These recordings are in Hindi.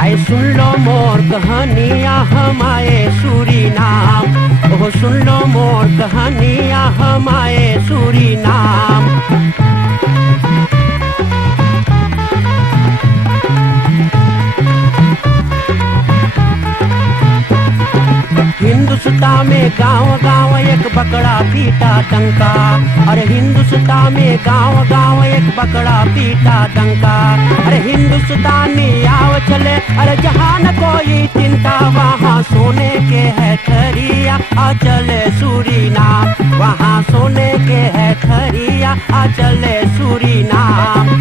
आए सुन लो मोर कहानियाँ हम आए सूरीनाम, ओह सुन लो मोर कहानियाँ हम आए सूरीनाम। हिंदुस्तान में गांव गांव एक बकरा पीटा डंका, अरे हिंदुस्तान में गांव गांव एक बकरा पीटा डंका। अरे हिंदुस्तानी आओ चले, अरे जहाँ न कोई चिंता, वहाँ सोने के है खरिया आ चले सूरीनाम, वहाँ सोने के है खरिया आ चले सूरीनाम।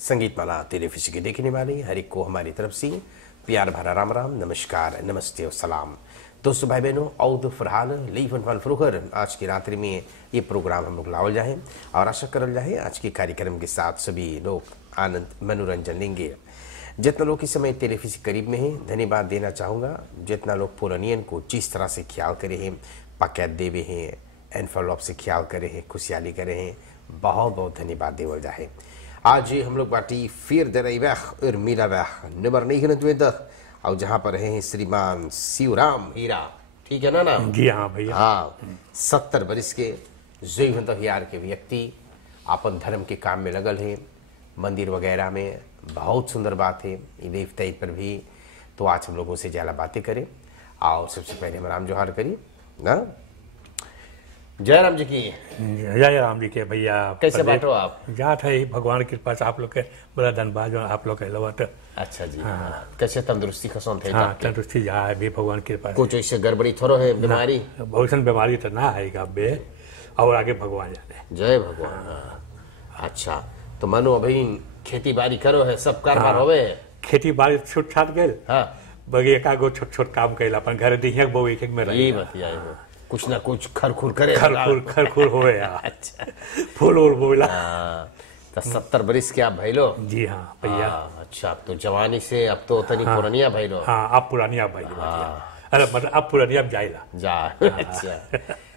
संगीत माला टेलीविजन के देखने वाले हर एक को हमारी तरफ से प्यार भरा राम राम, नमस्कार, नमस्ते और सलाम। दोस्तों भाई बहनों, औद फरहाल लीवन फल फरुखर आज की रात्रि में ये प्रोग्राम हम लोग लावल जाए और आशा करल जाए आज के कार्यक्रम के साथ सभी लोग आनंद मनोरंजन लेंगे। जितना लोग इस समय टेलीविजन करीब में है, धन्यवाद देना चाहूँगा। जितना लोग पुरानियन को जिस तरह से ख्याल करे हैं, पकैत देवे हैं, एनफॉलोप से ख्याल करे हैं, खुशहाली करे हैं, बहुत बहुत धन्यवाद देवल जाए। आज हम लोग बाटी फिर दरैवैख और मीरावैख नंबर नहीं है और जहाँ पर हैं श्रीमान शिवराम हीरा, ठीक है ना नाम? जी हाँ भैया। हाँ, 70 बरिस के जयवंत हियार के व्यक्ति अपन धर्म के काम में लगल हैं, मंदिर वगैरह में। बहुत सुंदर बात है ये देवता पर भी। तो आज हम लोगों से ज़्यादा बातें करें और सबसे पहले हम राम जोहार करिए ना। जय राम जी की। जय राम जी के भैया। कैसे बाटो आप? जात है भगवान की कृपा से आप लोग के बड़ा धन्यवाद जो आप लोग कहलवत। अच्छा जी। हाँ। कैसे तंदुरुस्ती खसौन थे? हाँ, तंदुरुस्ती जहाँ है भी भगवान की कृपा। कुछ ऐसे गड़बड़ी थोड़ो है बीमारी? बहुत बीमारी तो ना है बे, और आगे भगवान जाने। जय भगवान। हाँ। अच्छा, तो मनो अभी खेती बाड़ी करो है, सब कारबार होवे? खेती बाड़ी छूट छाट गए। हाँ, बगे एका गो छोट छोट काम कैला अपन घर दिहिया बहु एक एक में रही। बतिया कुछ ना कुछ खरखुर करे, खरखुर होवे। अच्छा, फूल उल बोला। तो 70 बरिस के आप भैलो? जी हाँ भैया। अच्छा, अब तो जवानी से अब तो तनी पुरानिया भैलो। हाँ, अब पुरानिया भैलो। अरे मतलब अब पुरानिया जाइला जा। अच्छा,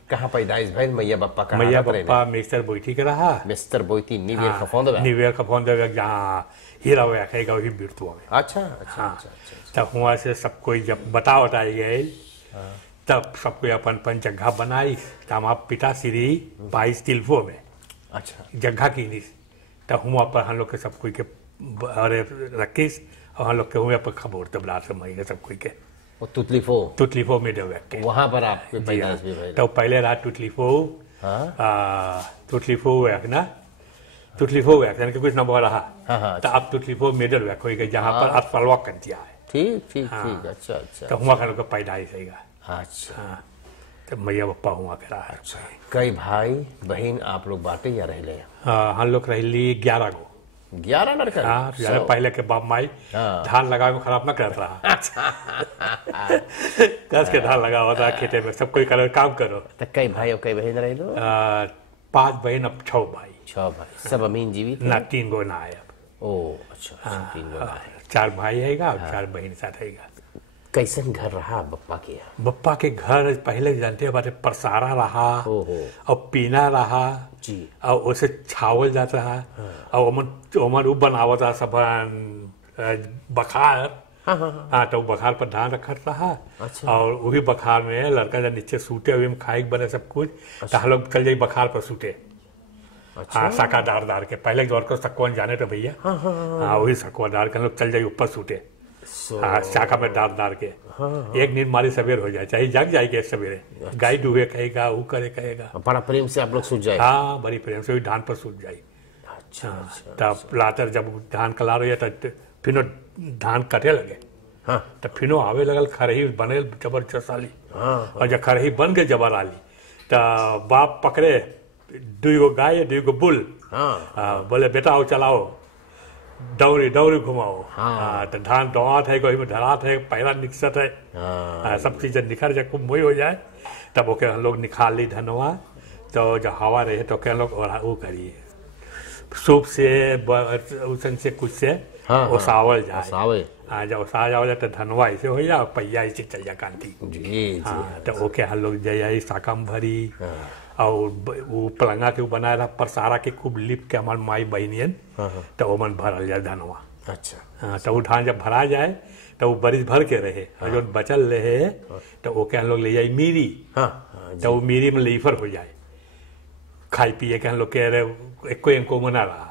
कहाँ पैदाइश भइल? मैया बप्पा कहाँ? मैया बप्पा मिस्टर बोईटी के रहा। मिस्टर बोईटी निवेर खफौंद बा। निवेर खफौंद बा जहाँ हीरा हुआ कहेगा वही बिरतुआ में। अच्छा अच्छा अच्छा। तब वहाँ से सब कोई जब बताई गए तब सबको अपन अपन जगह बनाई। तब आप पिता श्री 22 तिल्फो में अच्छा जगह की नहीं। तब हुआ पर हम लोग के सब कोई के अरे रखीस और हम लोग के हुए पर खबर तबला से मई सब कोई के तुतलीफो में दे के वहाँ पर आप पैदाइश भी भइल। तो पहले रहा तुतलीफो। तुतलीफो हुआ ना, तुतलीफो हुआ यानी कि कुछ नंबर रहा। तो अब तुतलीफो मेडल हुआ कोई जहाँ पर अब सलवा कर दिया है। ठीक ठीक ठीक। अच्छा अच्छा। तो हुआ का पैदाइश है। अच्छा, तो मैया बप्पा हुआ करा है। अच्छा, कई भाई बहन आप लोग बाटे या रहले? हम लोग रहली 11 गो। 11 लड़का? हाँ, पहले के बाप माई धान लगावे में खराब ना करत रहा। कस के धान लगा होता खेते में, सब कोई करो काम करो। तो कई भाई और कई बहन रहलो? 5 बहन, अब 6 भाई। 6 भाई सब अमीन जीवित ना? 3 गो ना है अब। ओ अच्छा, 3 गो है। 4 भाई हैगा और 4 बहन साथ हैगा। कैसन घर रहा बप्पा के? बप्पा के घर पहले जानते हैं बात, परसारा रहा और पीना रहा जी, और उसे छावल जाता रहा। और ओमन वो बनावत रहा सब बखार। हाँ, तो बखार पर धान रखत रहा। अच्छा। और वही बखार में लड़का जब नीचे सूते हुए खाए बने सब कुछ। तो हम लोग चल जाए बखार पर सूते। अच्छा। हाँ, साका दार के पहले दौर को सकुवन जाने तो भैया। हाँ, वही सकुआ दार के हम लोग चल जाए ऊपर सूते। हाँ, शाखा में दार के। एक नींद मारी सवेर हो जाए, चाहे जग जाएगी सवेरे। गाय डूबे कहेगा, वो करे कहेगा। बड़ा प्रेम से आप लोग सूझ जाए? हाँ, बड़ी प्रेम से धान पर सूझ जाए। अच्छा। तब लातर जब धान कला रही तो फिर धान कटे लगे। तो फिर आवे लगल खरही बने जबरदस्त आली। और जब खरही बन गए जबर आली तो बाप पकड़े 2 गो गाय 2 गो बुल। बोले बेटा आओ चलाओ, दौड़ी दौड़ी घुमाओ। तो धान दौड़ात है, कोई में धरात है, पहला निकसत है। सब चीजें निखर जाए, खूब मोई हो जाए। तब ओके हम लोग निकाल ली धनवा। तो जब हवा रहे तो क्या लोग वो करिए सूप से उसन से कुछ से हाँ, ओसावल जाए। ओसावे। हाँ, जब ओसा जाओ तो धनवा ऐसे हो जा, पहिया ऐसे चल जा कांती। जी हाँ, तो ओके हम लोग जाई साकम भरी और वो पलंगा के बनाए रहा परसारा के खूब लिप के हमार माई बहनियन, तो वो मन भरल जाए धनवा। अच्छा। हाँ, तो वो धान जब भरा जाए तो वो बरिस भर के रहे, और जो बचल रहे तो ओके हम लोग ले जाए मीरी। तो वो मीरी में लीफर हो जाए, खाई पिए के हम लोग कह रहे एको मना रहा।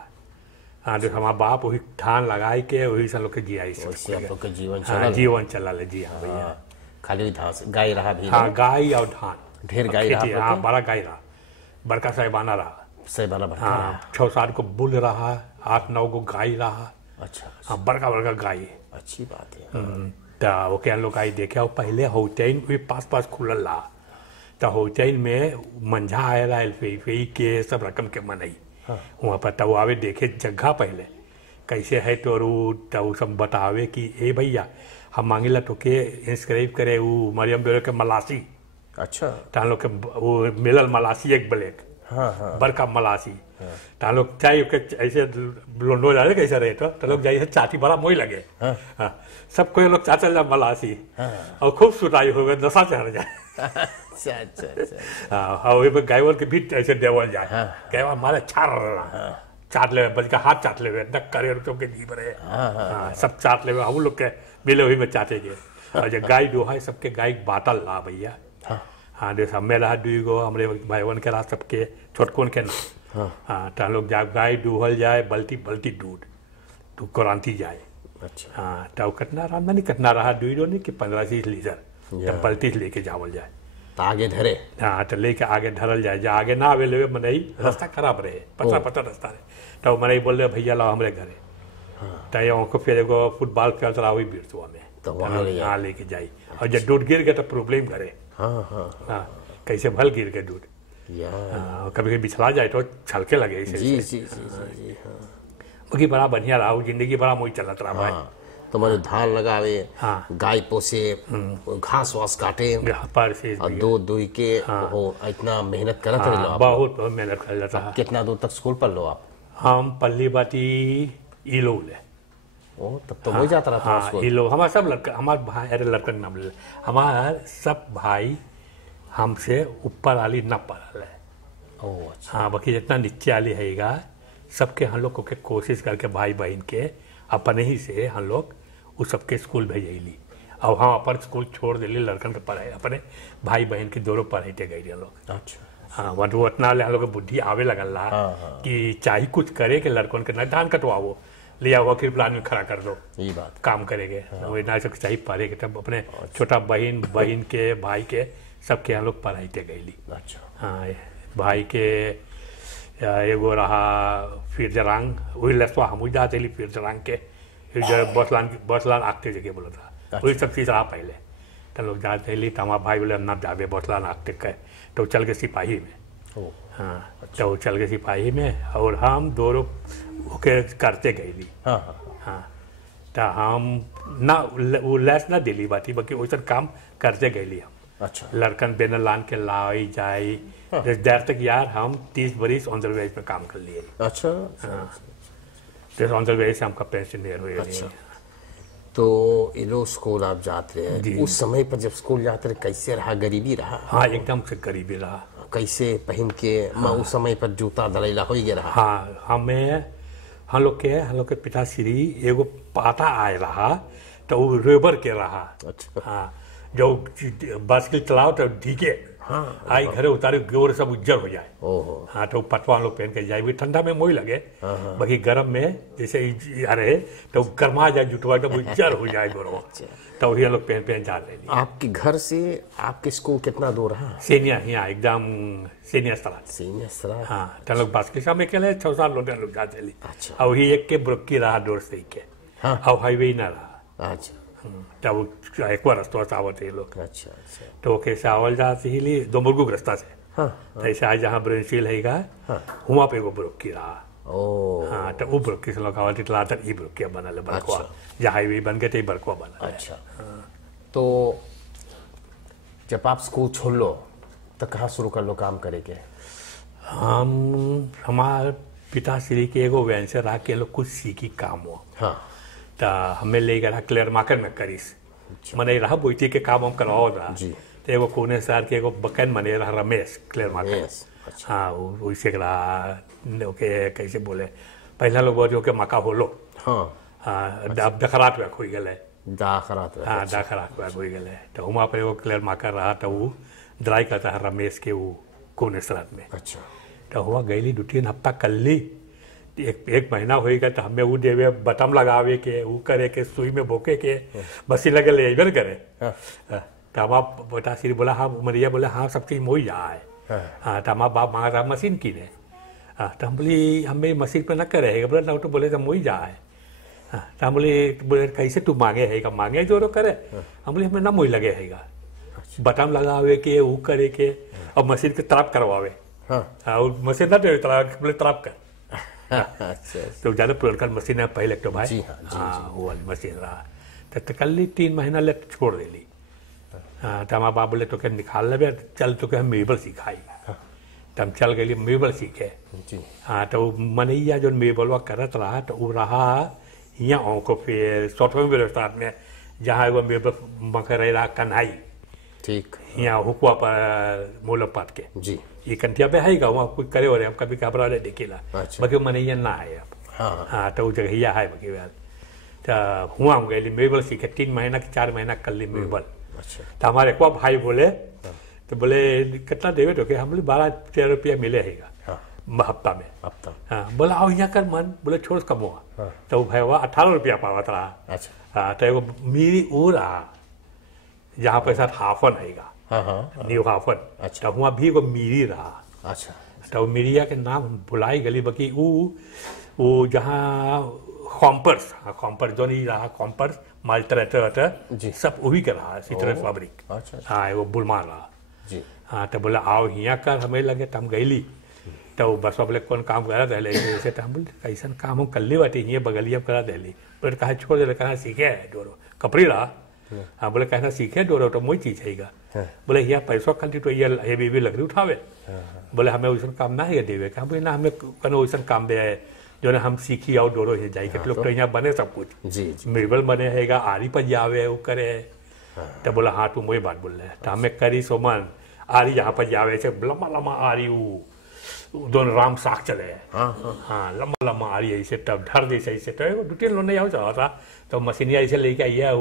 हाँ, जो हमारा बाप वही धान लगाए के वही से हम लोग के जियाई से आप लोग के जीवन हाँ, जीवन चला ले जी। हाँ भैया, खाली घास गाय रहा भी। हाँ, गाय और धान ढेर गाय रहा। हाँ, बड़ा गाय रहा, बड़का साहिबाना रहा। साहिबाना बड़का। हाँ, 6-7 को बुल रहा, 8-9 को गाय रहा। अच्छा। हाँ, बड़का बड़का गाय। अच्छी बात है। तो ओके हम लोग आई देखे, पहले होचैन भी पास खुलल रहा, तो होचैन में मंझा आए रहा एल्फे के सब रकम के मनई। वहाँ पर तब आवे देखे जगह पहले कैसे है, तो सब बतावे कि ए भैया हम मांगेला तो के इंस्क्राइब करे वो मरियम बेरो के मलासी। अच्छा। तो हम लोग के वो मिलल मलासी एक ब्लैक। हाँ। बड़का मलासी। तो हम लोग चाहे ऐसे लोंडो जाए कैसे रहे, तो लोग जाइए चाटी बड़ा मोई लगे। हाँ, सब कोई लोग चाचल जा मलासी। और खूब सुटाई हो गए, दशा चढ़ जाए। हाँ, और गायवल के भी ऐसे देवल जाए। गायवा मारे चाट ले, बल्कि हाथ चाट ले, न करे तो के जीव रहे। हाँ, सब चाट ले, हम लोग के मिले वही में चाटेंगे। और जो गाय दोहा सबके गाय बाटल ला भैया। हाँ, जैसे हमें रहा 2 गो, हमारे भाईवन के रहा सबके छोटकोन के ना। हाँ, तो हम लोग जा गाय दूहल जाए, बल्टी दूध तो क्रांति जाए। अच्छा। हाँ, तो कितना रहा नहीं, कितना रहा 2 नहीं कि 15-20 लीटर, तब बल्टी लेके जावल जाए। तो आगे धरे। हाँ, तो लेके आगे धरल जाए, जा आगे ना आवे ले मनई, रास्ता खराब रहे, पता रास्ता रहे। तो मनई बोल रहे भैया लाओ हमारे घरे। तो यहाँ फिर एगो फुटबॉल खेल रहा हुई बिरसुआ में, तो वहाँ लेके जाई। और जब दूध गिर गया तो प्रॉब्लम करे। हाँ, कैसे भल गिर के दूध। कभी बिछला जाए तो छलके लगे। जी। बाकी बड़ा बढ़िया रहा, जिंदगी बड़ा मोई चलत रहा भाई। तुम्हारे धान लगावे, हाँ, गाय पोसे, घास वास काटे, पर से और दूध दुई के हो, इतना मेहनत करत रहे लो। बहुत मेहनत कर जाता है। कितना दूर तक स्कूल पढ़ लो आप? हम पल्ली बाटी इलोल है। ओ, तब तो हो जाता रहा हाँ, इलो हमारा सब लड़का, हमारे भाई, अरे लड़का नाम ले, हमारे सब भाई हमसे ऊपर वाली न पढ़ल है। अच्छा। हाँ, बाकी जितना नीचे वाली हैगा सबके हम लोग को कोशिश करके भाई बहन के अपने ही से हम लोग उस सबके स्कूल भेजली। और हम अपन स्कूल छोड़ दिली, लड़कन के पढ़ाई अपने भाई बहन के दोनों पढ़ाते गए हम लोग। अच्छा। हाँ, वो उतना हम लोग बुद्धि आवे लगल रहा कि चाहे कुछ करे के लड़कन के न धान कटवाओ, ले आओ वकील प्लान में खड़ा कर दो, ये बात काम करेंगे। ना सब चाहिए पढ़े के, तब अपने छोटा बहन के भाई के सबके हम लोग पढ़ाते गईली। अच्छा। हाँ, भाई के एगो रहा फिर जरांग, वही लसवा हम जाते फिर जरांग के बसलान आगते जगह बोला था। वही सब चीज़ रहा पहले, तो लोग जाते ली, तो हमारा भाई बोले ना जावे बसलान आगते के, तो चल के सिपाही में। हाँ, तो चल के सिपाही में, और हम दोनों ओके करते गईली। हाँ, तो हम ना वो लैस ना दिली बाती, बाकी वैसा काम करते गईली हम। अच्छा। लड़कन बेन लान के लाई जाई, देर तक यार हम 30 बरिस ऑनरवेज पे काम कर लिए। अच्छा। तो ऑनरवेज से हमका पेंशनर हुए। अच्छा। तो इलो स्कूल आप जाते रहे, उस समय पर जब स्कूल जाते रहे कैसे रहा? गरीबी रहा? हाँ, एकदम से गरीबी रहा। कैसे पहन के? उस समय पर जूता दलैला हो गया रहा? हाँ, हम लोग के पिताश्री एगो पाता आए रहा, तो वो रेबर के रहा। अच्छा। हाँ, जो बाइसिकल चलाओ तो ढीके आई घरे उतारे गोर सब उज्जर हो जाए। हाँ, तो पटवा लोग पहन के जाए, ठंडा में मोई लगे, बाकी गर्म में जैसे अरे तो गरमा जाए जुटवा, तो उज्जर हो जाए गोरवा। तो वही लोग पहन जा रहे। आपके घर से आपके स्कूल कितना दूर रहा? सीनियर यहाँ एकदम सीनियर सरा। हाँ, तो लोग बास्केट में अकेले 6-7 लोग जाते ली। अच्छा। और वही एक के बुरक्की रहा डोर से के। और हाईवे ना रहा। अच्छा। तब एक बार रास्ता से आवत है लोग। अच्छा। तो कैसे आवल जाते ही ली 2 मुर्गू के रास्ता से। ऐसे आज जहाँ ब्रेंशील है वहाँ पे एगो बुरक्की रहा। हाँ, तो वो बुरक्की से लोग आवल इतला तक ई बुरक्किया बनल है बरकुआ। जहाँ हाईवे बन गए तो बरकुआ बनल। अच्छा। तो जब आप स्कूल छोड़ लो तो कहाँ शुरू कर लो काम करे के? हमारे पिताश्री के एगो वेंचर रहा के लोग कुछ सीखी काम हो। हाँ। तो हमें ले गया क्लियर मार्केट में करीस मने रहा बुइती के काम हम करवाओ रहा जी। तो एगो कोने सर के एगो बकन मने रहा रमेश क्लियर मार्केट हाँ वैसे रहा ओके कैसे बोले पहला लोग जो के मका होलो हाँ अब दखरात में खोई गए दाखरात हाँ दखरात में खोई गए तो वहाँ पे वो क्लियर मार्केट रहा तो वो ड्राई करता है रमेश के वो कोने सर में अच्छा तो हुआ गईली 2-3 हफ्ता कर ली एक महीना होएगा तो हमें वो देवे बटम लगावे के वो करे के सुई में भोके के बस ही लगे ले इधर करे तो हम बेटा श्री बोला हाँ मरिया बोले हाँ सब चीज मोई जाए हाँ तो हमारा बाप मांगा मशीन की ने तो हम बोली हमें मशीन पे न करे बोले ना तो बोले तो मोई जाए तो हम बोले कैसे तू मांगे है मांगे जो करे हम बोले हमें ना मोई लगे है बटम लगावे के वो करे के और मशीन के तरफ करवावे मशीन ना दे बोले तरफ कर तो ज़्यादा पुराना मशीन है पहले तो भाई हाँ वो वाली मशीन रहा तो कल 3 महीना ले छोड़ देली तो हमारे बाप बोले तो क्या निकाल ले चल तो क्या हम मेबल सिखाई तो हम चल गए मेबल सीखे हाँ तो मनैया जो मेबलवा करत रहा तो वो रहा यहाँ को फिर सॉफ्टवेयर व्यवस्था में जहाँ वो मेबल मकर रहा कन्हाई ठीक यहाँ हुआ पर मोल पात के जी ये कंटिया पे है वहाँ कुछ करे हो रहे हम कभी घबरा रहे देखेला बाकी मनैया ना है अब हाँ तो वो जगह यह है बाकी बात तो हुआ हम गए मेबल सीखे 3 महीना कि 4 महीना कर ली मेबल तो हमारे को भाई बोले तो बोले कितना देवे तो हम बोले 12-13 रुपया मिले है हफ्ता में हाँ बोला आओ यहाँ कर मन बोले छोड़ कम हुआ तो भाई वह 18 रुपया पावा रहा हाँ तो मेरी वो रहा जहाँ पैसा हाफन है न्यू हाफन तो वहाँ भी वो मीरी रहा अच्छा तो मीरिया के नाम भुलाई गली बाकी वो जहाँ कॉम्पर्स कॉम्पर्स जो नहीं रहा कॉम्पर्स माल्टर सब वही का रहा सीटर फैब्रिक हाँ वो बुलमान रहा हाँ तो बोला आओ यहाँ कर हमें लगे तो हम गईली तो बस बोले कौन काम करा दे जैसे तो हम बोले ऐसा काम हम कर ली बाटी ये बगलिया करा दे बोले कहा छोड़ दे कहा सीखे है डोरो कपड़ी रहा हाँ बोले कहना सीखे डोरो तो मोई चीज है बोले यहाँ पैसा खाली तो ये भी लकड़ी उठावे बोले हमें वैसा काम ना है देवे कहा बोले ना हमें कनो वैसा काम भी है जो ना हम सीखी आओ डोरो है जाए के लोग तो यहाँ बने सब कुछ मेबल बने हैगा आरी पर जावे वो करे तो बोला हाँ तू मोई बात बोल रहे तो हमें करी सोमन आरी यहाँ पर जावे से लम्बा लम्बा आरी दोनों राम साग चले हाँ लम्बा लम्बा आरी ऐसे तब ढर दे ऐसे तो 2-3 लोग नहीं आओ चाहता तो मशीन ऐसे लेके आई है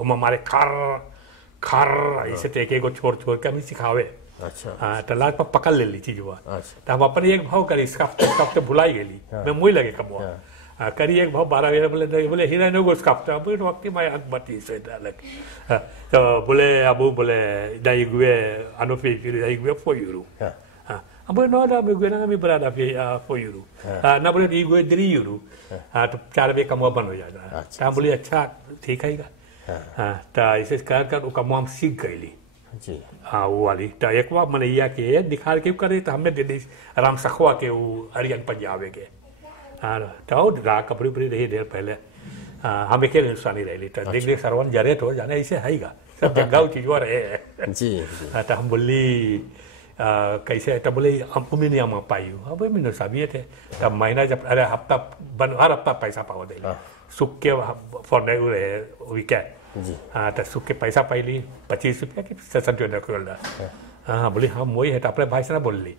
हमारे खर ऐसे टेके को छोड़ के हमें सिखावे अच्छा हाँ तो लाज पर पकड़ ले ली चीज हुआ तो हम अपन एक भाव करी इसका भुलाई गई मैं मुँह लगे कब हुआ करी एक भाव 12 बोले हीरा नो गो इसका वक्त मैं अंक बती से अलग तो बोले अब बोले दाई गुए अनुपी दाई गुए 4 euro अब बोले नो मैं गुए ना मैं बरादा पे 4 euro ना बोले ये गुए 3 euro तो 4 रुपये कमवा बंद हो जाता है तो बोले अच्छा ठीक है हाँ तो ऐसे कर कमवा हम सीख गई जी हाँ वो वाली तो एक बार मनैया के दिखा के करे तो हमने दे दी राम सखवा के वो हरियन पंजाबे के हाँ तो रहा कपड़े उपड़ी रही देर पहले हम एक हिंदुस्तानी रही तो देख देख सरवन जरे तो जाने ऐसे है सब जगह चीज रहे जी तो हम बोली कैसे तो बोले हम उम्मीद नहीं हम पाई अब मैंने सभी थे तब महीना जब अरे हफ्ता हर हफ्ता पैसा पाओ दे सुख के फॉर रहे वीकेंड हाँ तो सुख के पैसा पाई ली 25 रुपया की सेशन जो हाँ बोली हम वही है तो अपने भाई से ना बोल ली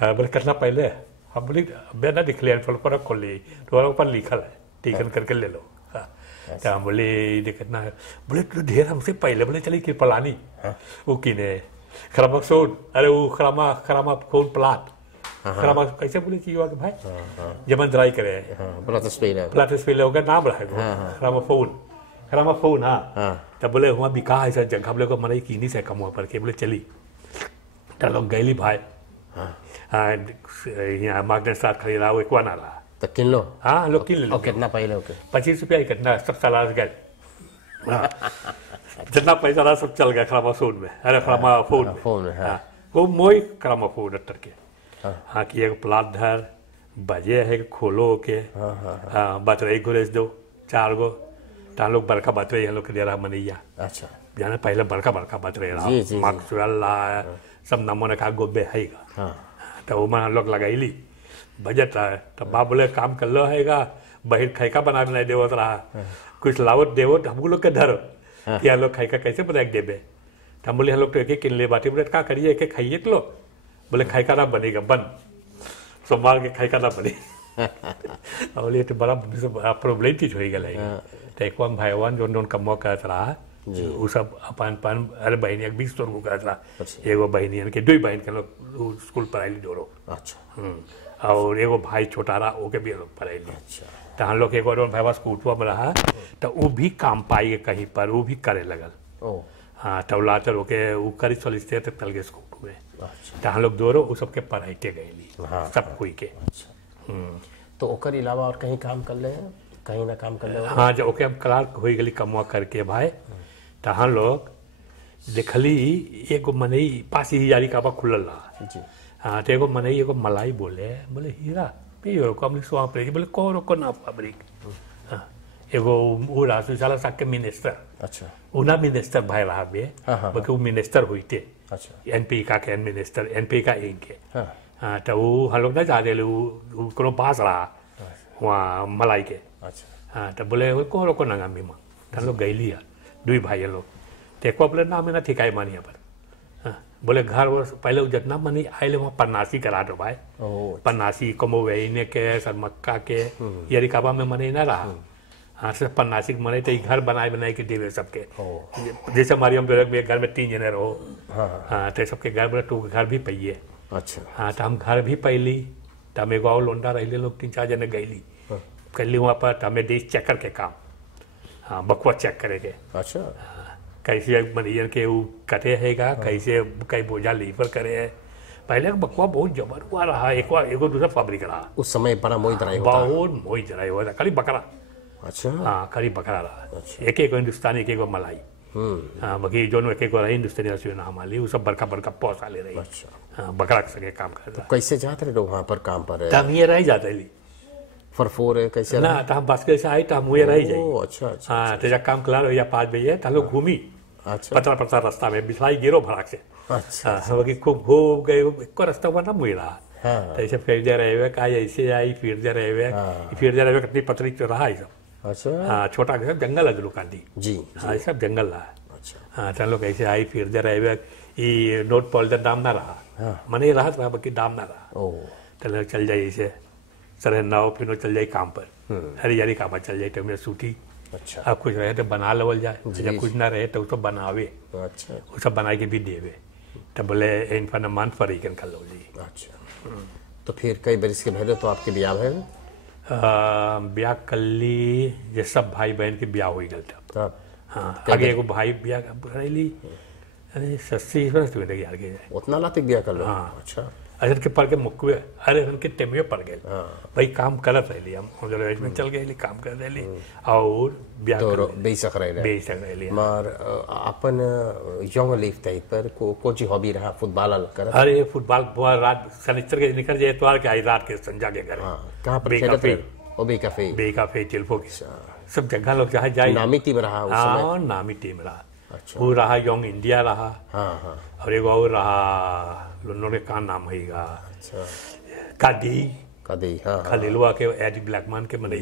बोले कितना पहले हम बोली मैं ना दिख लिया पर खोल ली तो ऊपर लिखल है टिकन करके ले लो तो हम बोले कितना है बोले तो ढेर हमसे पहले बोले चली कि पलानी वो किने खरामा सोन अरे वो खरामा फोन प्लाट खरामा कैसे बोले चीज भाई जमन ड्राई करे प्लाट होगा नाम रहा है खरामा फोन हाँ तब बोले वहाँ बिका है सर जगह हम लोग को मनाई कीनी से कम हुआ पर के बोले चली तो लोग गैली भाई यहाँ मार्केट साथ खरीदा वो एक ना रहा तो किन लो हाँ लोग किन लो कितना पहले 25 रुपया ही कितना सब चला गए जितना पैसा रहा सब चल गया खरामा फोन में अरे खरामा फोन में हाँ वो मोई खरामा फोन अट्टर के हाँ कि एक प्लाट धर बजे है खोलो के हाँ बच रही घुरेज दो 4 गो तान लोग बड़का बात रहे हैं लोग दे रहा मनैया अच्छा जाने पहले बड़का बात रहे रहा मार्क्सवेल सब नमोने का गोबे है तो वो लोग लगाई ली बजट है तो बाप बोले काम कर लो हैगा बहिर खैका बना नहीं देवत रहा, कुछ लावत देवत हम लोग के डर कि हम लोग खैका कैसे बना के देवे। हम बोले हम लोग तो एक एक किन ले बाटी, बोले क्या करिए एक एक खाइए लो, बोले खैका ना बनेगा बन सोमवार के खैका ना बने। बोले तो बड़ा प्रॉब्लम चीज हो गया है। तो एक बार भाईवान जो कमवा करत रहा वो सब अपन अरे बहनी 20 तोर को करत रहा। एगो बहनियन के 2 बहन के लोग स्कूल पढ़ाई दोरो। अच्छा। और एगो भाई छोटा रहा ओके भी लोग पढ़ाई। अच्छा। तो हम लोग एगो भाई स्कूटवा में रहा तो वो भी काम पाई कहीं पर वो भी करे लगल। हाँ तौला चल ओके वो करी चलिए तो तल के स्कूट में। तो हम लोग दोरो वो सबके पढ़ाईते गई सब कोई के। तो ओकर अलावा और कहीं काम कर ले कहीं ना काम कर ले। हाँ जब ओके अब क्लार्क हो गई कमवा करके भाई तो हम लोग देखली एगो मनई 5,000 का खुलल रहा जी। हाँ तो एगो मनई एगो मलाई बोले हीरा पियो कम स्वाप रही बोले को ना फैब्रिक। हाँ एगो वो राजू साला साक के मिनिस्टर। अच्छा। उना मिनिस्टर भाई रहा बे बल्कि वो मिनिस्टर हुई थे। अच्छा। एनपी का के मिनिस्टर एनपी का इनके। हाँ तो वो हम लोग ना जा रहे वो पास रहा वहाँ मलाई के। अच्छा। हाँ तो बोले को नगामी माँ हम लोग गई लिया 2 भाई लोग देखो बोले ना मैं ना ठिकाई मानिया पर। हाँ बोले घर वो पहले जितना मनी आए वहाँ पन्नासी करा दो भाई। पन्नासी कमो वहीने के सर मक्का के ये रिकाबा में मनी ना रहा। हाँ सिर्फ पन्नासी मने तो घर बनाए के देवे सबके। जैसे हमारी हम घर में 3 जने रहो। हाँ तो सबके घर में तो घर भी पहिए। अच्छा। हाँ तो हम घर भी पैली तो हम एगो लोंडा रही लोग 3-4 जने गईली कर ली वहाँ पर हमें देश चेकर के काम। हाँ बकवा चेक करेंगे। अच्छा। कैसे मनियन के वो कटे हैगा कैसे कई बोझा लीवर करे है। पहले बकवा बहुत जबर हुआ रहा एगो दूसरा फैब्रिक रहा उस समय बड़ा मोई जराई होता। बहुत मोई जराई हुआ था खाली बकरा। अच्छा। हाँ खाली बकरा रहा। अच्छा। एक हिंदुस्तानी एक मलाई। हाँ बाकी जो एक हिंदुस्तानी नाम आली वो सब बड़का पौसा ले रही। अच्छा। हाँ बकरा के संगे काम कर रहा। कैसे जाते रहे वहाँ पर काम पर हम ये रह जाते ली फरफोर है कैसे ना तो हम बस कैसे आई तो हम वही रह जाए। अच्छा। हाँ तो जब काम क्लार हो या 5 बजे तो हम लोग घूमी। अच्छा। पतला रास्ता में बिछलाई गिरो भड़ाक से। अच्छा। बाकी खूब हो गए एक रास्ता बना मुई रहा। तो ऐसे फिर जा रहे हुए कहा ऐसे आई फिर जा रहे हुए कितनी पतली तो रहा सब। अच्छा। हाँ छोटा जंगल है दुकान दी जी। हाँ ये सब जंगल रहा। अच्छा। हाँ तो लोग ऐसे आई फिर जा रहे हुए ये नोट पॉल दाम ना रहा मने रहा था बाकी दाम ना रहा। तो चल जाए ऐसे सर नाव फिर चल जाए काम पर हरियारी काम पर चल जाए तो मेरे सूटी। अच्छा। अब कुछ रहे तो बना लेवल जाए जब कुछ ना रहे तो उसको बनावे। अच्छा। वो सब बना के भी देवे तो बोले इन मान पर ही कर लो जी। अच्छा। तो फिर कई बरिस के पहले तो आपके ब्याह है ब्याह कल्ली ये सब भाई बहन के ब्याह हो गल था। हाँ आगे एगो भाई ब्याह करेली अरे 80 वर्ष यार के उतना लाते ब्याह कर लो। हाँ। अच्छा। अजर के पढ़ के मुक्वे अरे उनके टेमियो पड़ गए। भाई काम करत रही हम में चल गए काम कर रही और ब्याह तो बेसक रही मार अपन यंग लाइफ टाइप पर कोची हॉबी रहा फुटबॉल कर। अरे फुटबॉल रात शनिचर के निकल जाए एतवार के आई रात के संजा के घर। कहां पर खेलत रहे ओ बे काफे टेल्फो के सब जगह लोग चाहे जाए नामी टीम रहा उस समय। हां नामी टीम रहा। अच्छा। वो रहा यंग इंडिया रहा। हाँ। और एगो और रहा उन्होंने का नाम हैगा। अच्छा। कादी हाँ खलीलवा के एडी ब्लैकमैन के मने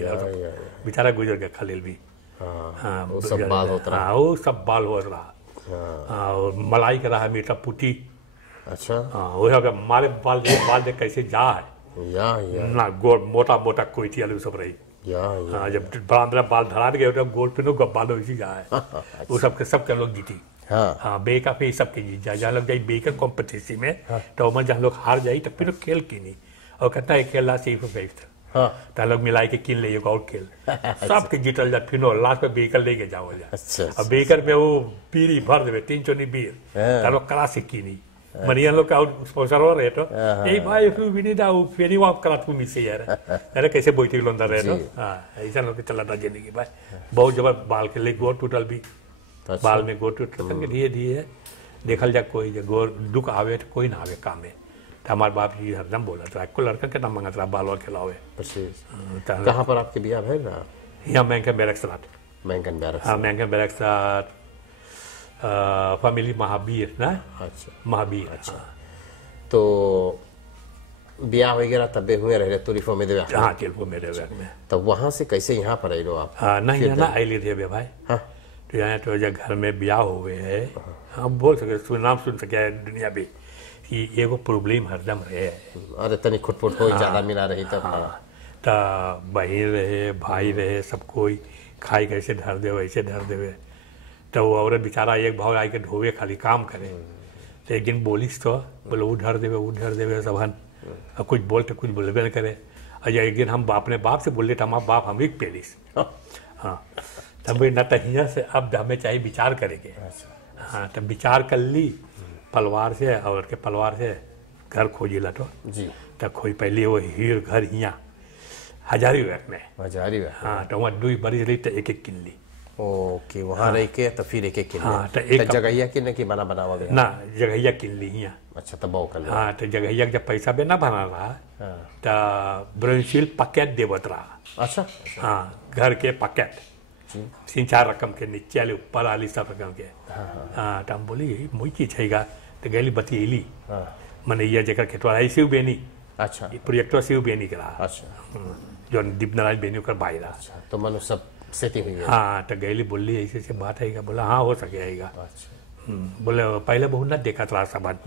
बेचारा गुजर गया खलील भी। हाँ वो सब बाल होता रहा। वो सब बाल हो रहा। और मलाई का रहा मीठा पुटी। अच्छा। हाँ वो है मारे बाल दे कैसे जा है या ना गोल मोटा कोई थी अलग सब रही। हाँ जब बड़ा बाल धरा गए तो गोल पे बाल वैसी जा है। वो सबके लोग जीती। हाँ बे का पे सबके जीत जाए जहाँ लोग जाए बे का कॉम्पिटिशन में तो वहाँ जहाँ लोग हार जाए तो फिर खेल की नहीं और कहता है खेल ला सेफ था तो लोग मिलाई के किन ले और खेल सबके जीतल जाए फिर लास्ट में बेकर लेके जाओ जाए। अब बेकर में वो पीरी भर देवे 3 चोनी बीर तो लोग करा से की नहीं मनिया लोग का स्पॉन्सर हो रहे तो ए भाई फिर भी नहीं दाऊ फिर ही वहाँ करा तू मिसे यार अरे कैसे बोईती लोंदा रहे तो हाँ ऐसा लोग चला था जिंदगी भाई बहुत जबर बाल के लिए गोर टूटल भी बाल में गोर टूटल करके धीरे देखल जा कोई गोर दुख आवे तो कोई ना आवे काम में तो हमारे बाप जी हरदम बोला था को लड़का के नाम मंगत रहा बाल वाल खिलावे। कहाँ पर आपके ब्याह है ना? यहाँ मैंकन बैरक्स हाँ मैंकन बैरक्स फैमिली महावीर ना। अच्छा महावीर। अच्छा तो ब्याह वगैरह तबे हुए रहे तुरिफो में देवे हाँ टेलीफोन मेरे बैग में तब वहां से कैसे यहाँ पर आइलो आप? हाँ नहीं यहाँ ना आइली थे बे भाई। हाँ तो यहाँ तो जब घर में ब्याह हुए है हम बोल सके नाम सुन सके दुनिया में कि एगो प्रॉब्लम हरदम रहे। अरे तनी खुटपुट हो ज्यादा मिला रही तब। हाँ तो बहन रहे भाई रहे सब कोई खाई कैसे धर दे वैसे धर देवे। तो वो औरत बेचारा एक भाव आई के ढोवे खाली काम करे। तो एक दिन बोलिस तो बोले वो धर देवे सबहन कुछ बोलते कुछ बोलबे न करे। और एक दिन हम अपने बाप से बोले तो हमारा बाप हम ही पेलिस। हाँ तब न तो हियाँ से अब हमें चाहिए विचार करेंगे। हाँ तब विचार कर ली पलवार से और के पलवार से घर खोजी ला तो जी तब खोज पहले वो हीर घर हियाँ हजारीबाग में। हजारीबाग हाँ तो वहाँ 2 बरिस रही तो एक किन ली। ओके वहाँ रह के तो फिर एक किन हाँ तो एक जगहिया किन की बनावा गया ना जगहिया किन ली हियाँ। अच्छा तब वो कर हाँ तो जगहिया जब पैसा बे ना बना रहा तो ब्रोंशील पकेट देवत रहा। अच्छा हाँ घर के पकेट 3-4 रकम के नीचे वाले ऊपर वाली सब रकम के। हाँ तो हम बोली मोई चीज है तो गली बती एली मैंने ये जगह खेतवा शिव बेनी। अच्छा प्रोजेक्टर शिव बेनी के रहा। अच्छा जो दीपनारायण बेनी कर भाई रहा। अच्छा तो मनु सब सेटिंग हुई है। हाँ तो गैली बोली ऐसे ऐसे बात है बोला हाँ हो सकेगा। अच्छा बोले पहले बहुत ना देखा था सामान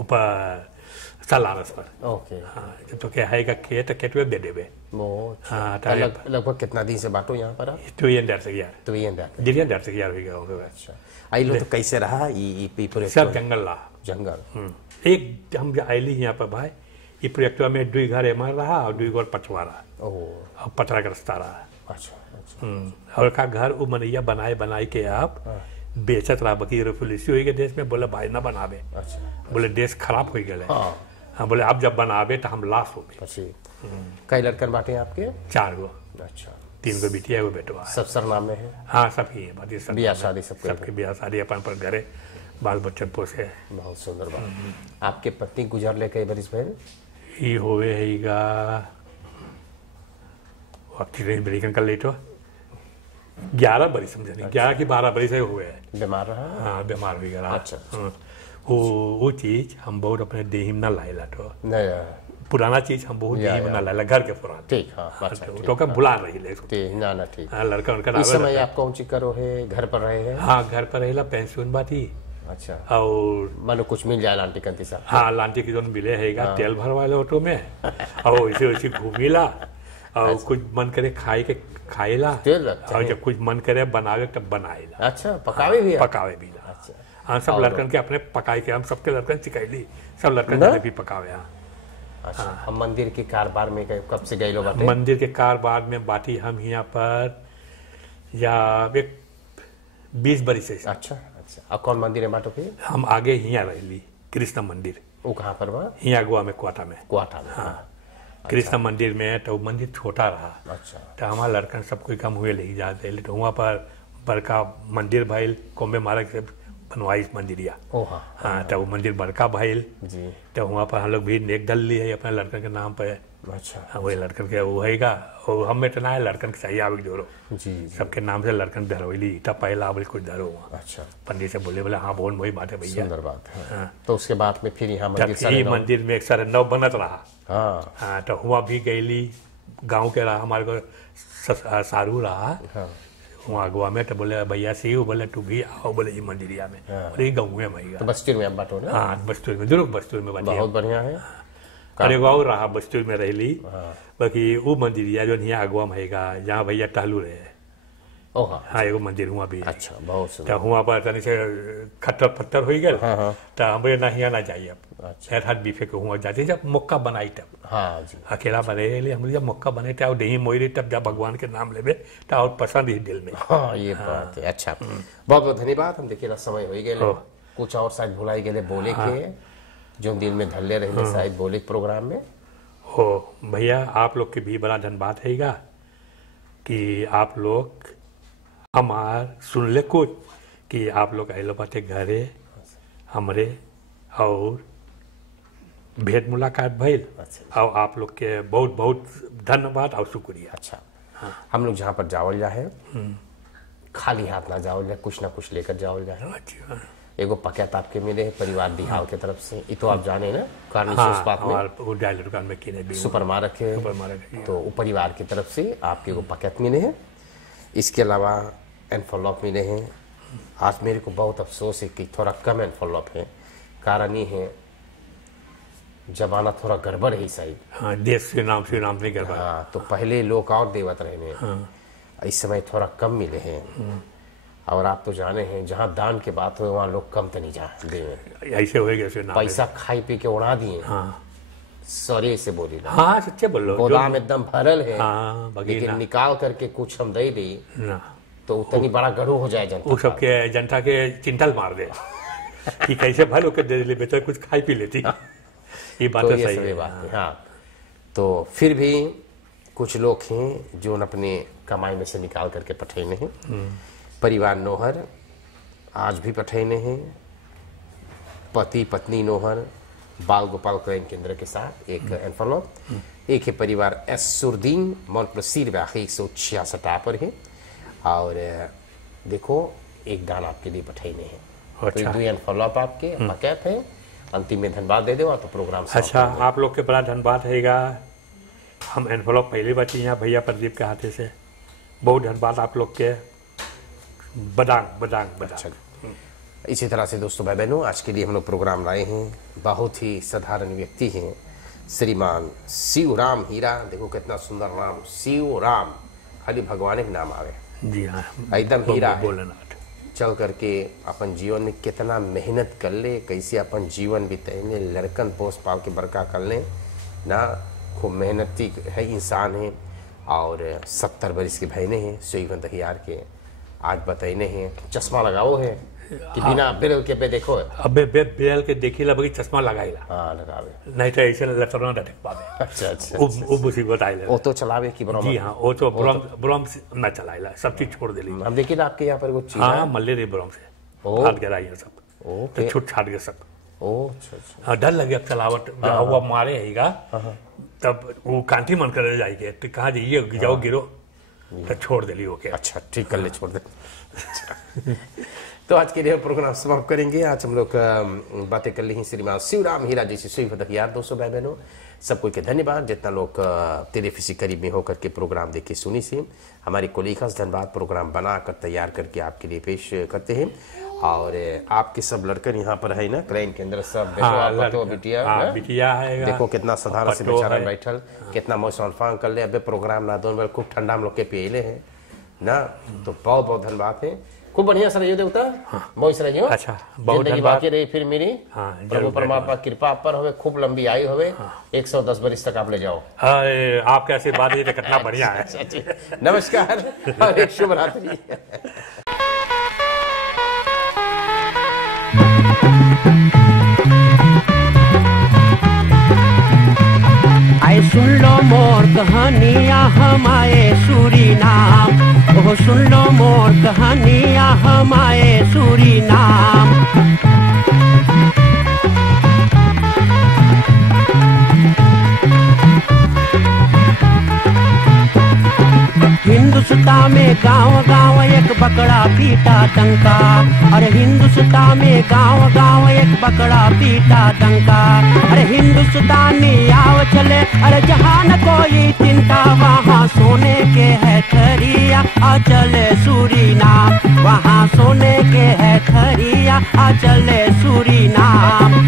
ऊपर सलारस पर। ओके हाँ तो क्या है खेत खेतवे दे देवे। हाँ तो लगभग कितना दिन से बांटो यहाँ पर? तो ये डर से यार तो ये अंदर दिलियन डर से यार हो गया होगा। अच्छा आई लो तो कैसे रहा ये पूरे सब जंगल रहा जंगल। एक हम आईली यहाँ पर भाई ये प्रोजेक्ट में 2 घर एमर रहा और 2 घर पछवा रहा और पथरा का रास्ता रहा। अच्छा और का घर वो मनैया बनाए के आप बेचत रहा बकी रेफुलेसी हुई के देश में। बोले भाई ना बनावे। अच्छा बोले देश खराब हो गया। हाँ बोले अब जब बनावे तो हम लाश हो गए। कई लड़कन बाटे आपके? 4 गो। अच्छा 3 गो बिटिया एगो बेटवा। सब सरनाम में है? हाँ सब ही है बाकी सब ब्याह शादी सबके ब्याह शादी अपन पर घरे बाल बच्चन पोसे। बहुत सुंदर बात। आपके पत्नी गुजर ले कई बरिस भइल? ये होवे हैगा अमेरिकन कर लेटो 11 बरिस समझे 11 की 12 बरिस हुए है। बीमार रहा? हाँ बीमार हो गया। अच्छा वो चीज हम बहुत अपने देही में ना लाइला तो नहीं पुराना चीज हम बहुत देही में ना लाइला घर के पुराना। ठीक हाँ अच्छा तो का भुला रही ले ठीक ना ना ठीक। हाँ लड़का उनका इस समय आप कौन सी करो है? घर पर रहे हैं? हाँ घर पर रहेला पेंशन बाती। अच्छा और मानो कुछ मिल जाए लांटी कंती साहब? हाँ लांटी की जो मिले हैगा तेल भरवाले ऑटो में और वैसे वैसे घूमीला और कुछ मन करे खाएला और जब कुछ मन करे बनावे तब बनाएला। अच्छा पकावे भी? पकावे भी। अच्छा हाँ सब लड़कन के अपने पकाए के हम सबके लड़कन सिखाईली सब लड़कन भी पकावे। हाँ अच्छा हम मंदिर के कारोबार में कब से गए लो बाटे? मंदिर के कारोबार में बाटी हम यहाँ पर या 20 बरिस से। अच्छा अच्छा अब कौन मंदिर है बाटो पे? हम आगे यहाँ रहली कृष्ण मंदिर। वो कहाँ पर बा? यहाँ गोवा में क्वाटा में। हाँ कृष्ण मंदिर में तो मंदिर छोटा रहा। अच्छा तो हमारा लड़कन सब कोई कम हुए ले जाते तो वहाँ पर बड़का मंदिर भइल कोम्बे मारा से बनवाई मंदिरिया। हाँ तो वो मंदिर बड़का भइल जी। तो वहाँ पर हम लोग भी नेक दल ली है अपने लड़कन के नाम पे। अच्छा हाँ वही लड़कन के वो हैगा और हमें तो ना है लड़कन के चाहिए आवे जोरो जी सबके नाम से लड़कन धरवैली तब पहला आवे कुछ धरो वहाँ। अच्छा पंडित से बोले हाँ बोल वही बात है भैया। सुंदर बात है। तो उसके बाद में फिर यहाँ मंदिर में एक 9:30 बनत रहा। हाँ हाँ तो हुआ भी गईली गांव के रहा हमारे को सारू रहा वहाँ गोवा में तो बोले भैया शिव बोले तू भी आओ बोले ये मंदिरिया में बोले गाँव में तो बस्तूर में बाटो ना? हाँ बस्तूर में जरूर बस्तूर में बहुत बढ़िया है। अरे गाँव रहा बस्तूर में रहली बाकी वो मंदिरिया जो यहाँ अगवा में हैगा जहाँ भैया टहलू रहे। हाँ एगो मंदिर हुआ भी। अच्छा बहुत सुंदर। तो हुआ पर तनी से खट्टर पत्थर हो गए तो हमें ना हिया ना जाइए अब खैर हाथ बीफे के हुआ जाते जब मौका बनाई तब। हाँ जी अकेला बने हम जब मौका बने थे और नहीं मोरी तब जब भगवान के नाम लेवे तो और पसंद ही दिल में। हाँ ये बात है। अच्छा बहुत बहुत धन्यवाद। हम देखिए समय हो गए कुछ और शायद भुलाई गए बोले के जो दिल में धल्ले रहे शायद बोले प्रोग्राम में हो। भैया आप लोग के भी बड़ा धन्यवाद हैगा कि आप लोग हमार सुन ले कुछ कि आप लोग आइलो बाटे घरे हमरे और भेंट मुलाकात भइल। और आप लोग के बहुत बहुत धन्यवाद और शुक्रिया। अच्छा हम लोग जहाँ पर जावल जाए खाली हाथ ना जावल जाए कुछ ना कुछ लेकर जावल जाए। अच्छा एगो पकैत आपके मिले है परिवार बिहार के तरफ से, ये तो आप जाने ना कारनी हाँ, उस बात में वो डायलर दुकान में किने भी सुपर मार्क है, तो वो परिवार की तरफ से आपके एगो पकैत मिले हैं। इसके अलावा एनफॉलोप मिले हैं। आज मेरे को बहुत अफसोस है कि थोड़ा कम एनफॉलोप है, कारण ये है जमाना थोड़ा गड़बड़ है शायद। हाँ, देश से नाम नहीं गड़बड़। हाँ, तो पहले लोग और देवत रहे हैं, इस समय थोड़ा कम मिले हैं। और आप तो जाने हैं जहाँ दान के बात हो वहाँ लोग कम तो नहीं जा दे, ऐसे हो गए पैसा खाई पी के उड़ा दिए। हाँ, सॉरी से बोली ना, हाँ सच्चे बोलो, गोदाम एकदम भरल है। हाँ, लेकिन निकाल करके कुछ हम दे दी ना तो उतनी बड़ा गढ़ो हो जाए जनता। वो सबके जनता के चिंतल मार दे कि कैसे भल होकर दे ले, बेहतर कुछ खाई पी लेती। ये बात तो सही ये सभी बात है। हाँ, तो फिर भी कुछ लोग हैं जो अपने कमाई में से निकाल करके पठेने हैं। परिवार नोहर आज भी पठेने हैं, पति पत्नी नोहर बाल गोपाल क्रय केंद्र के साथ एक एनफॉलोप। एक है परिवार एस सुरदीन मोनप्लसीर 166 पर है। और देखो एक दान आपके लिए पठेने हैं। अच्छा। तो 2 एनफॉलोप आपके पकैत है। अंतिम में धन्यवाद दे दो तो प्रोग्राम अच्छा, आप लोग के बड़ा धन्यवाद हैगा। हम एनवलप पहली बार यहाँ भैया प्रदीप के हाथे से, बहुत धन्यवाद आप लोग के। बदांग बदांग बदांग। अच्छा, इसी तरह से दोस्तों भाई बहनों आज के लिए हम लोग प्रोग्राम लाए हैं। बहुत ही साधारण व्यक्ति हैं श्रीमान शिवराम हीरा। देखो कितना सुंदर नाम, शिवराम, खाली भगवान के नाम आवे। जी हाँ, एकदम हीरा है। बोलनाथ चल करके अपन जीवन में कितना मेहनत कर ले, कैसे अपन जीवन बिताने, लड़कन पोस पाल के बड़का कर ले ना। खूब मेहनती है इंसान है। और 70 बरिस के भैने हैं सोईवन दहियार के। आज बताइने हैं चश्मा लगाओ है कि बिना बेल के बे देखो है। अबे बेल के देखी ला चश्मा लगाइला। हाँ लगावे, नहीं तो ऐसे लटरना न देख पावे। अच्छा अच्छा। वो मुसीबत आइला। वो तो चलावे की ब्रह्म। जी हाँ, वो तो ब्रह्म न चलाइला, सब चीज छोड़ देली। हम देखिए ना आपके यहाँ पर कुछ चीज हाँ, मल्ले रे ब्रह्म से हाथ गिरा ये सब। ओके। तो छूट छाट गए सब। ओ अच्छा अच्छा। हाँ, डर लगे अब चलावट जब हुआ मारे हैगा, तब वो कांटी मन कर जाएगी तो कहा जाइए जाओ गिरो, तो छोड़ दिली ओके। अच्छा ठीक कर ले, छोड़ दे। तो आज के लिए प्रोग्राम समाप्त करेंगे। आज हम लोग बातें कर ली हैं श्रीमान शिवराम हीरा जी से सोईवन दहियार। दोस्तों भाई बहनों सबको के धन्यवाद जितना लोग टेलीफिसी करीब में होकर के प्रोग्राम देखे सुनी से। हमारे कोलीगस धन्यवाद प्रोग्राम बना कर तैयार करके आपके लिए पेश करते हैं। और आपके सब लड़कन यहाँ पर है ना क्राइम के अंदर सब देखो। हाँ, आप तो बिटिया बिटिया है, देखो कितना साधारण से बेचारा बैठल, कितना मौसम फांग कर ले। अबे प्रोग्राम ना दोनों खूब ठंडा हम लोग के पियले हैं ना। तो बहुत बहुत धन्यवाद है। खूब बढ़िया से रहिए देवता। मौज से रहिए। अच्छा, बहुत जिंदगी बाकी रही फिर मेरी। हाँ, प्रभु परमात्मा कृपा आप पर होवे, खूब लंबी आयु होवे। 110 बरिस तक आप ले जाओ। आपके आशीर्वाद ये कितना बढ़िया है। नमस्कार और एक शुभ रात्रि। आए सुन लो मोर कहानियाँ हमारे सूरीनाम। ओह सुन लो मोर कहानियाँ हमारे सूरीनाम। हिंदुस्तान में गांव गांव एक बकरा पीटा डंका। अरे हिंदुस्तान में गांव गांव एक बकरा पीटा डंका। अरे हिंदुस्तानी आओ चले, अरे जहाँ न कोई चिंता, वहाँ सोने के है खरिया आ चले सूरीनाम। वहाँ सोने के है खरिया आ चले सूरीनाम।